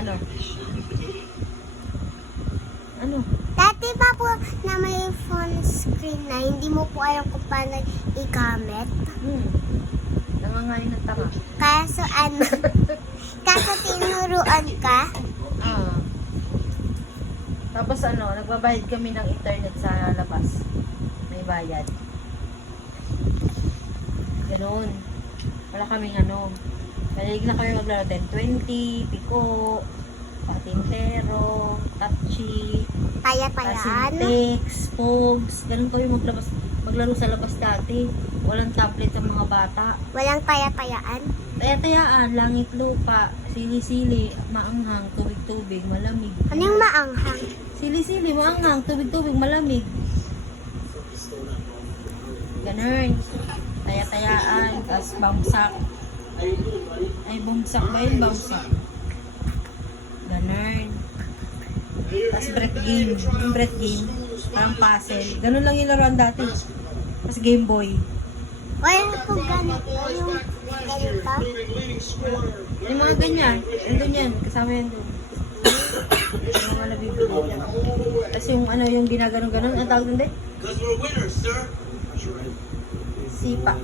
Ano? Ano? Dati pa po na may phone screen na hindi mo po alam kung paano i-gamit. Nangangain ng tanga. Kaso ano, kaso tinuruan ka. Ah. Tapos ano, nagbabayad kami ng internet sa labas. May bayad. Ganun. Wala kaming ano. Malig na kami maglaro 10-20, piko, patintero, touchy, Payat-payaan. Asintex, Pogs. Ganun kami maglaro sa labas dati. Walang tablet sa mga bata. Walang payat-payaan. Taya-tayaan, langit lupa, sili-sili, maanghang, tubig-tubig, malamig. Ano yung maanghang? Sili-sili, maanghang, tubig-tubig, malamig. Ganun. Taya-tayaan, tapos bangsak. Ay, bumsak ba yun? Bangsak. Ganun. Tapos breath game. Yung breath game, parang puzzle. Ganun lang yung laruan dati. Tapos Game Boy. Wala po ganito. Yung ganito. Yung mga ganyan. Andun yan. Kasama yan doon. Yung mga nabibili. Tapos yung ano, yung ginaganon-ganon. Ang tawag doon din? Sipa.